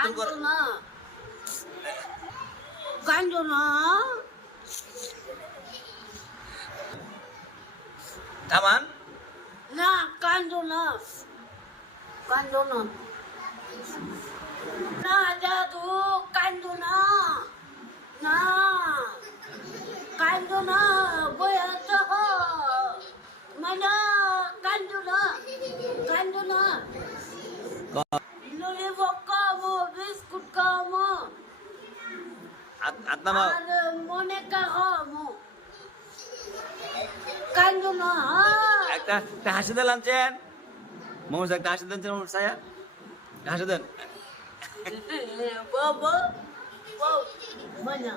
আতুল করে কান্দো না কান্দো না থামান না কান্দো না কান্দো না না দাদু কান্দো না না কান্দো না বয়া তো মানে কান্দো না কান্দো না হাত নামাও আর মনে খাব কান্দো না। একটা একটা হাসি দিলাম চেন মোমস একটা হাসি দেন চেন মোমস সায়া হাসি দেন। বাবা বানা।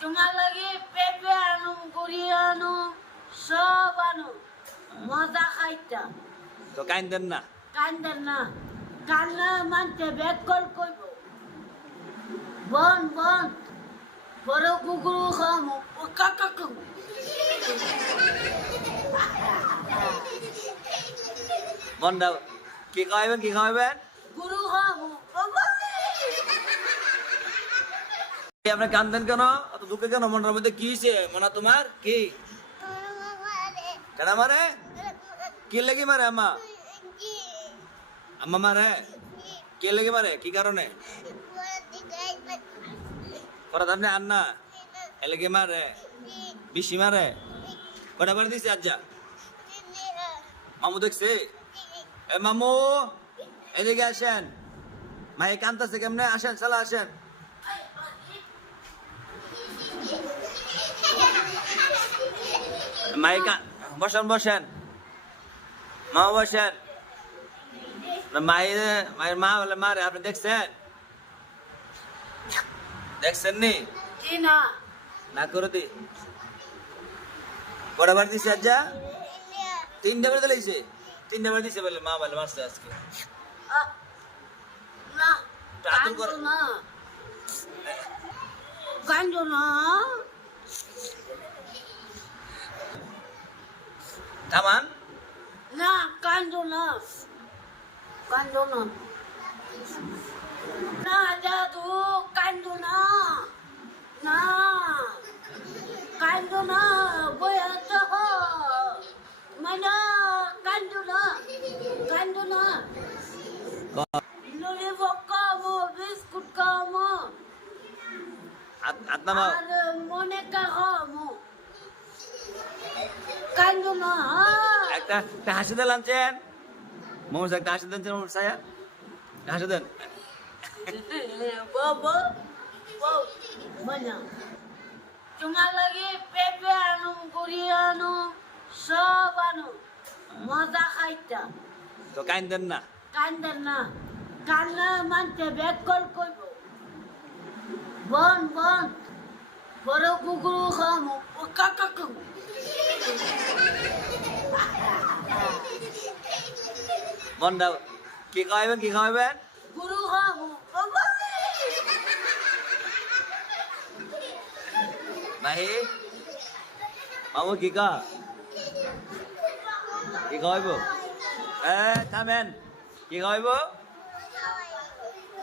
তোমার লাগে পেঁপে আনো গুড়ি আনো সব আনো। মজা খাইতা। তো কাইন দেন না। কান্দার না। কান্না মানতে ব্যাক কল করব বন বন বড় কুকুর খামো ও কাকা কাকু মনটা কি খাওয়াবেন কি খাওয়াবেন গুরু খামো আপনি কান্দেন কেন অত দুঃখে কেন মনটার মধ্যে কি হয়েছে মনা তোমার কি কেন মারে কি লেগে মারে আম্মা আম্মা মারে কে লেগে মারে কি কারণে করা আপনি আন্না এ লেগে মারে? বেশি মারে? কটা বারে দিছে আজ্জা? মামু দেখছে? এ মামু, এদিকে আসেন। মাই কান্তাছে কেমনে? আসেন চালা আসেন। কা- বসেন বসেন। মা বসেন। মায়ের মায়ের মা বলে, মারে, আপনি দেখছেন? দেখছেন নি কি না। না করে দি। দিছে আজ্জা? তিনটা বার দিলেছে তিনটা দিছে বলে মা বলে মারছে আজকে। না আদর কর। না। কান্দো না। থামান না কান্দো না। কান্দো না। না দাদু কান্দো না। না। কান্দো না বয়া তো মানে কান্দো না কান্দো না। ললিপপ খাব বিস্কুট খাব আর মনে খাব কান্দো না। একটা একটা হাসি দিলাম চেন মোমস একটা হাসি দেন চেন মোমস সায়া হাসি দেন। বাবা। তোমার লাগে পেঁপে আনো গুড়ি আনো সব আনো। মজা খাইতা। তো কাইন দেন না। কান্দার না। কান্না মানতে ব্যাক কল করব বন বন। বড় কুকুর খামো ও কাকা। মনটা কি খাওয়াবেন কি খাওয়াবেন গুরু খামো বাবা মাহি? মামু কি কা কি খাওয়াইব এ থামেন। কি খাওয়াইব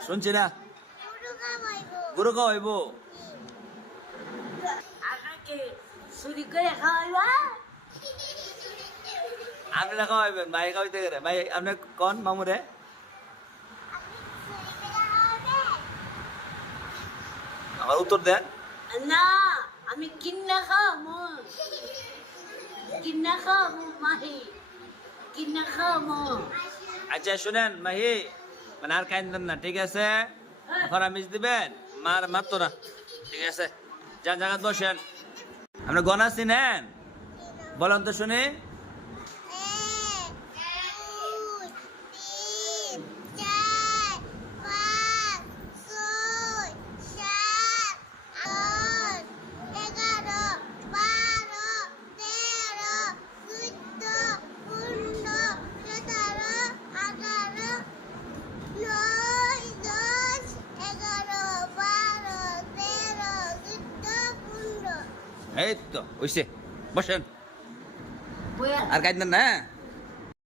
শুনছি না। গুরু খাওয়াইব চুরি করে খাওয়াইবা আপনি না খাওয়াইবেন মাই খাওয়াইতে গেলে। মাই আপনি কন মামুরে আমার উত্তর দেন। না। আমি কিন্না খামো। কিন্না খামো মাহি। কিন্না খামো। আচ্ছা শুনেন মাহি মানে আর খাইন দেন না ঠিক আছে? ফরামিজ আমিষ দিবেন? মার মারতো না। ঠিক আছে। যান জায়গা বসেন। আমরা গনা চিনেন বলেন তো শুনি। এই তো ওইসে বসেন। আর খাইন না